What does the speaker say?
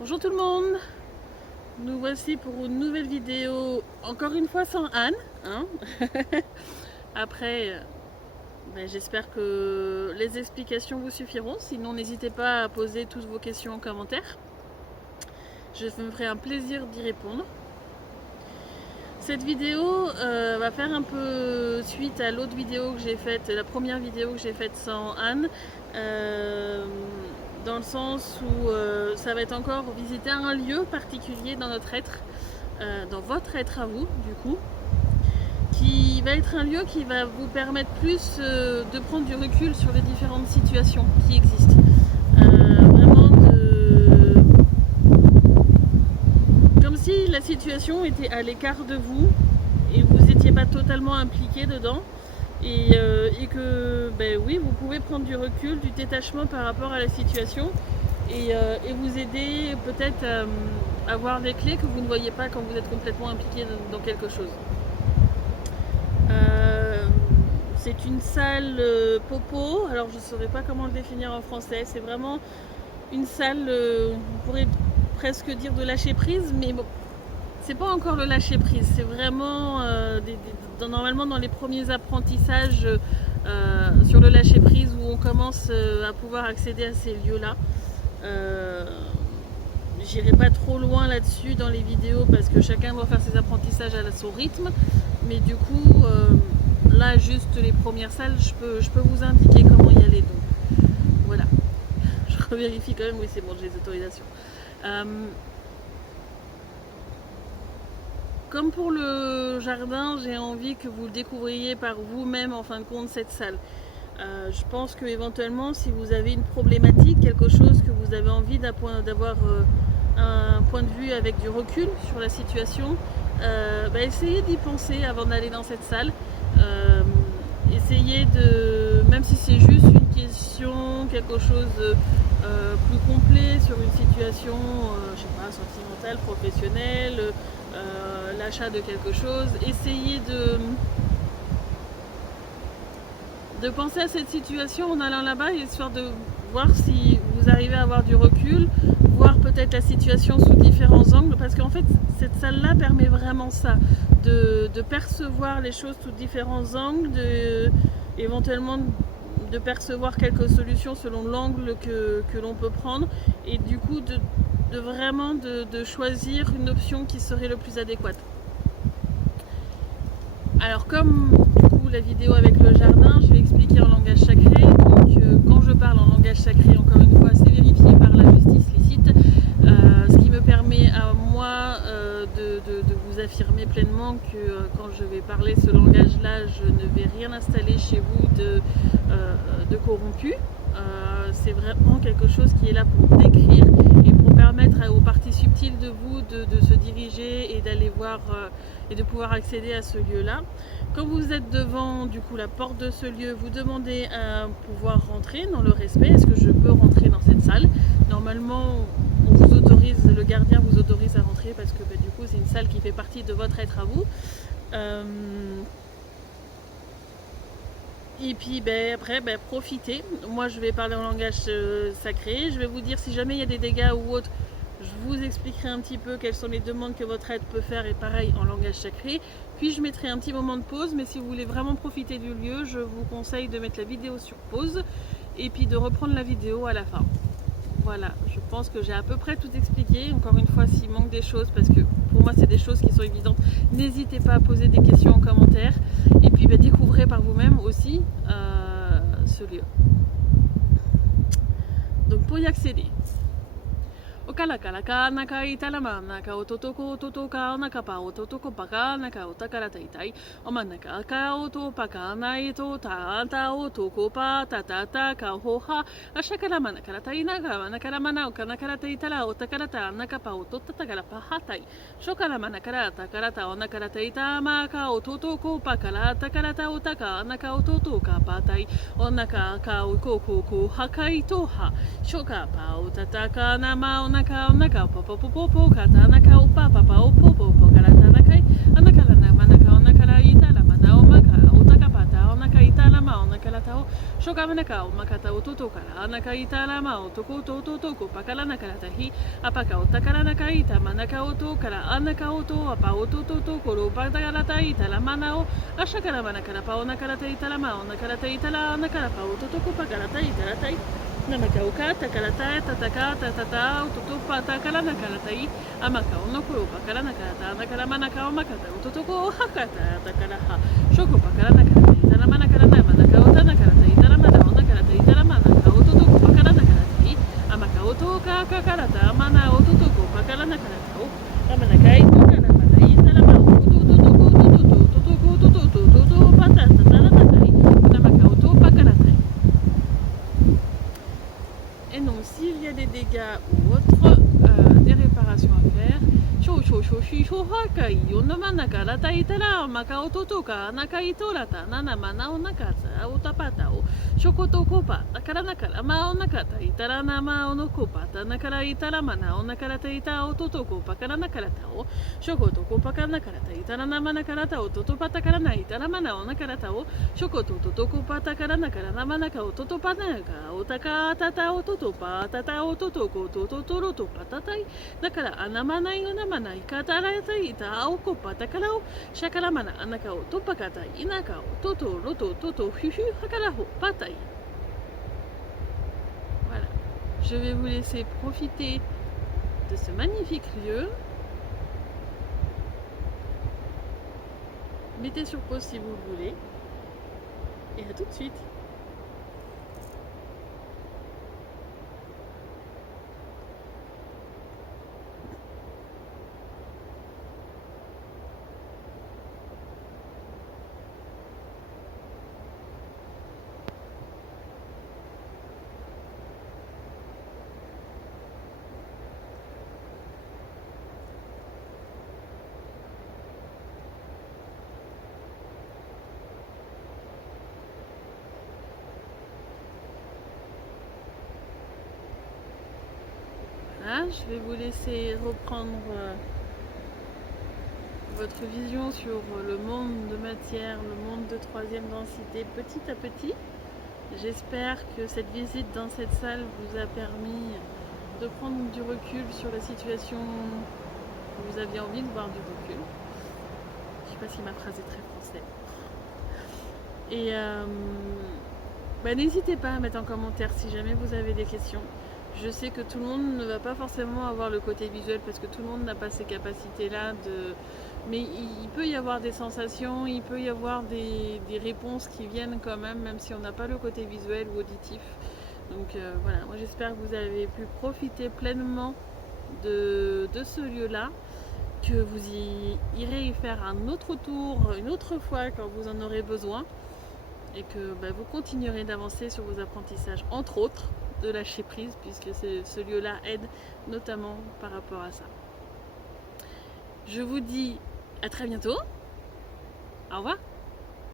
Bonjour tout le monde, nous voici pour une nouvelle vidéo, encore une fois sans Anne. Hein. Après, j'espère que les explications vous suffiront, sinon n'hésitez pas à poser toutes vos questions en commentaire. Je me ferai un plaisir d'y répondre. Cette vidéo va faire un peu suite à l'autre vidéo que j'ai faite, la première vidéo que j'ai faite sans Anne. Dans le sens où ça va être encore visiter un lieu particulier dans notre être, dans votre être à vous du coup, qui va être un lieu qui va vous permettre plus de prendre du recul sur les différentes situations qui existent. Vraiment comme si la situation était à l'écart de vous et vous n'étiez pas totalement impliqué dedans. Et que oui, vous pouvez prendre du recul, du détachement par rapport à la situation et vous aider peut-être à voir des clés que vous ne voyez pas quand vous êtes complètement impliqué dans quelque chose. C'est une salle popo, alors je ne saurais pas comment le définir en français, c'est vraiment une salle, on pourrait presque dire de lâcher prise, mais bon, c'est pas encore le lâcher prise, c'est vraiment normalement dans les premiers apprentissages sur le lâcher prise où on commence à pouvoir accéder à ces lieux-là. J'irai pas trop loin là-dessus dans les vidéos parce que chacun doit faire ses apprentissages à son rythme, mais du coup là juste les premières salles, je peux vous indiquer comment y aller. Donc voilà, je revérifie quand même, oui c'est bon, j'ai les autorisations. Comme pour le jardin, j'ai envie que vous le découvriez par vous-même en fin de compte cette salle. Je pense que éventuellement, si vous avez une problématique, quelque chose que vous avez envie d'avoir un point de vue avec du recul sur la situation, essayez d'y penser avant d'aller dans cette salle. Essayez de, même si c'est juste une question, quelque chose plus complet sur une situation, je sais pas, sentimentale, professionnelle, l'achat de quelque chose, essayez de penser à cette situation en allant là-bas, histoire de voir si vous arrivez à avoir du recul, voir peut-être la situation sous différents angles, parce qu'en fait cette salle-là permet vraiment ça, de percevoir les choses sous différents angles, éventuellement de percevoir quelques solutions selon l'angle que l'on peut prendre, et du coup de vraiment de choisir une option qui serait le plus adéquate. Alors comme du coup la vidéo avec le jardin, je vais expliquer en langage sacré. Donc quand je parle en langage sacré, encore une fois, c'est vérifié par la justice licite, ce qui me permet à moi de vous affirmer pleinement que quand je vais parler ce langage-là, je ne vais rien installer chez vous de corrompu. C'est vraiment quelque chose qui est là pour décrire et pour permettre aux parties subtiles de vous de se diriger et d'aller voir et de pouvoir accéder à ce lieu-là. Quand vous êtes devant du coup la porte de ce lieu, vous demandez à pouvoir rentrer dans le respect. Est-ce que je peux rentrer dans cette salle? Normalement, on vous autorise, le gardien vous autorise à rentrer parce que du coup c'est une salle qui fait partie de votre être à vous. Et puis après, profitez. Moi je vais parler en langage sacré. Je vais vous dire si jamais il y a des dégâts ou autre. Je vous expliquerai un petit peu quelles sont les demandes que votre être peut faire et pareil en langage sacré. Puis je mettrai un petit moment de pause, mais si vous voulez vraiment profiter du lieu, je vous conseille de mettre la vidéo sur pause et puis de reprendre la vidéo à la fin. Voilà, je pense que j'ai à peu près tout expliqué. Encore une fois, s'il manque des choses, parce que pour moi c'est des choses qui sont évidentes, n'hésitez pas à poser des questions en commentaire. Et puis découvrez par vous-même aussi ce lieu. Donc pour y accéder, Okalaka naka italama naka ototoko totoka naka pa ototoko paka naka otakara taitai omanaka ka oto paka naito ta ta otoko pa ta ta ta ka hoha ashakara manakara taina ka manakara manauka nakara taitala otakara ta naka pa ototakara pa hatai shokara manakara takara ta onakara taita maka ototoko pakara takara ta otaka naka ototoka patai onaka ka okoko hakai toha shoka pa otataka nama Naka popo kata naka opa papa opo popo karata nakai anaka la mana ka onaka la ita la mana omaka otaka pata nakaita la mao nakalatao shoka manakao makatao totokara nakaita la mao toko toko pakala nakalatahi apakao takara nakaita manakao tokara anakao to apao toto koro pakalataita la manao ashakara manakara pao nakalataita la mao nakalataita la nakalapao totoko pakalataita la tai Namakauka, takalata, tataka, tatata, ututupa, takala, nakalatai, amakao, no kurupa, kala, nakalata, nakalamanakao, makata, ututuko, hakata, takalaha, shoko, pakala, nakalatai, talamanakala, namanakao, tanakalatai, talamanao, nakalatai, talamanakao, ututuko, pakala, nakalatai, amakao, toka, kakalata, mana, ututuko, pakala, nakalatao, amanakai, tukalamanai, talamao, ututututututututututututututu, patata, talanakai, namakao, to, pakalatai. Et donc, s'il y a des dégâts ou autres, des réparations à faire, Nakala anamanai unamanai kataratai ita aokopa takalao shakalamana anakao topakata inakao toto roto toto huhu hakalaho patai. Voilà. Je vais vous laisser profiter de ce magnifique lieu. Mettez sur pause si vous le voulez. Et à tout de suite. Voilà, je vais vous laisser reprendre votre vision sur le monde de matière, le monde de troisième densité petit à petit. J'espère que cette visite dans cette salle vous a permis de prendre du recul sur la situation que vous aviez envie de voir du recul. Je ne sais pas si ma phrase est très française. Et n'hésitez pas à mettre en commentaire si jamais vous avez des questions. Je sais que tout le monde ne va pas forcément avoir le côté visuel parce que tout le monde n'a pas ces capacités-là. Mais il peut y avoir des sensations, il peut y avoir des réponses qui viennent quand même si on n'a pas le côté visuel ou auditif. Donc voilà, moi j'espère que vous avez pu profiter pleinement de ce lieu-là, que vous irez y faire un autre tour une autre fois quand vous en aurez besoin et que vous continuerez d'avancer sur vos apprentissages, entre autres de lâcher prise, puisque ce lieu-là aide notamment par rapport à ça. Je vous dis à très bientôt. Au revoir.